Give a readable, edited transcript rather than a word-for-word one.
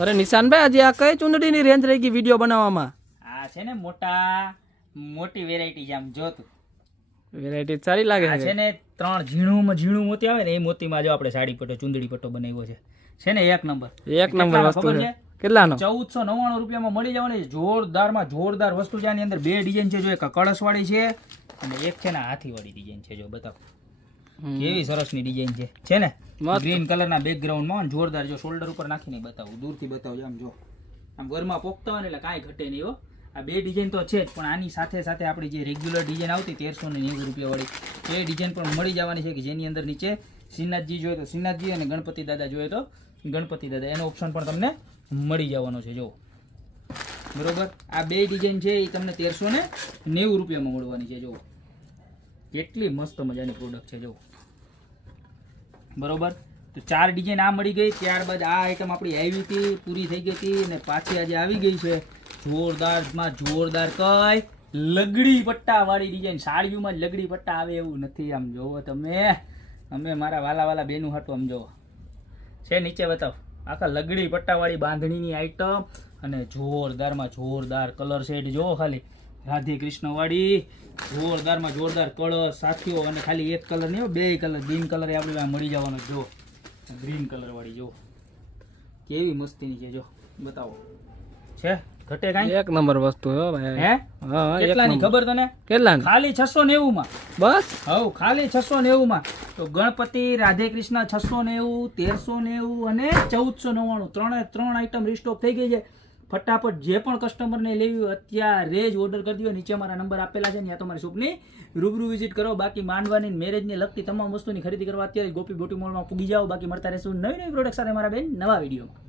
અરે નિશાનભાઈ આજે આ કઈ ચૂંદડીની રેન્જ રહી ગઈ વિડીયો બનાવવામાં? આ છે ને મોટી વેરાયટી છે, આમ જો તું વેરાયટી સારી લાગે આ છે ને 3 ઝીણું મોતી આવે ને એ મોતીમાં જો આપણે સાડી પટ્ટો ચુંદડી પટ્ટો બનાવ્યો છે ને એક નંબર વસ્તુ છે. કેટલાનો? 1499 રૂપિયામાં મળી જવાની જોરદાર વસ્તુ છે. આની અંદર 2 ડિઝાઇન છે, જો એક કળશ વાળી છે અને એક છે ને હાથી વાળી ડિઝાઇન છે. જો બતાવો કેવી સરસની ડિઝાઇન છે ને ગ્રીન કલરના બેકગ્રાઉન્ડમાં જોરદાર. જો શોલ્ડર ઉપર નાખીને બતાવું, દૂરથી બતાવજો. આમ જો આમ ઘરમાં પોકતા હોય ને એટલે કાંઈ ઘટે નહીં હો. આ 2 ડિઝાઇન તો છે જ, પણ આની સાથે સાથે આપણી જે રેગ્યુલર ડિઝાઇન આવતી 1390 રૂપિયા વાળી એ ડિઝાઇન પણ મળી જવાની છે, કે જેની અંદર નીચે શ્રીનાથજી જોઈએ તો શ્રીનાથજી અને ગણપતિ દાદા જોઈએ તો ગણપતિ દાદા એનો ઓપ્શન પણ તમને મળી જવાનો છે. જો બરોબર, આ 2 ડિઝાઇન છે એ તમને 1390 રૂપિયામાં મળવાની છે. જો કેટલી મસ્ત મજાની પ્રોડક્ટ છે. જો બરોબર, તો 4 ડિઝાઇન આ મળી ગઈ. ત્યારબાદ આ આઈટમ આપણી આવી હતી, પૂરી થઈ ગઈ હતી અને પાછી આજે આવી ગઈ છે જોરદારમાં જોરદાર. કઈ લગડી પટ્ટા વાળી ડિઝાઇન, સાડીઓમાં જ લગડી પટ્ટા આવે એવું નથી. આમ જોવો તમે, અમે મારા વાલા બેનું હાટું આમ જોવો છે. નીચે બતાવો, આખા લગડી પટ્ટા વાળી બાંધણીની આઈટમ અને જોરદારમાં જોરદાર કલર શેડ જો ખાલી રાધે કૃષ્ણ વાળી જોરદારમાં જોરદાર કલર સાથીઓ. અને ખાલી એક કલર નહીં, 2 કલર, ગ્રીન કલર એ આપણે મળી જવાનો. જો ગ્રીન કલર વાળી જો કેવી મસ્તીની છે. જો બતાવો છે, ઘટે કાંઈ? એક નંબર વસ્તુ હો ભાઈ. હે હા, કેટલાની ખબર તને? કેટલાની? ખાલી 690 માં. બસ હવ ખાલી 690 માં. તો ગણપતિ, રાધે કૃષ્ણ 690, 1390 અને 1499 ત્રણ આઈટમ રીસ્ટોક થઈ ગઈ છે. ફટાફટ જે પણ કસ્ટમરને લેવી હોય અત્યારે જ ઓર્ડર કરી દો. નીચે મારા નંબર આપેલા છે, ત્યાં તમારી શોપની રૂબરૂ વિઝિટ કરો. બાકી માંડવાની મેરેજને લગતી તમામ વસ્તુની ખરીદી કરવા અત્યારે ગોપી બ્યુટી મોલમાં પૂગી જાઓ. બાકી મળતા રહેશું નવી પ્રોડક્ટ સાથે મારા બેન નવા વિડીયોમાં.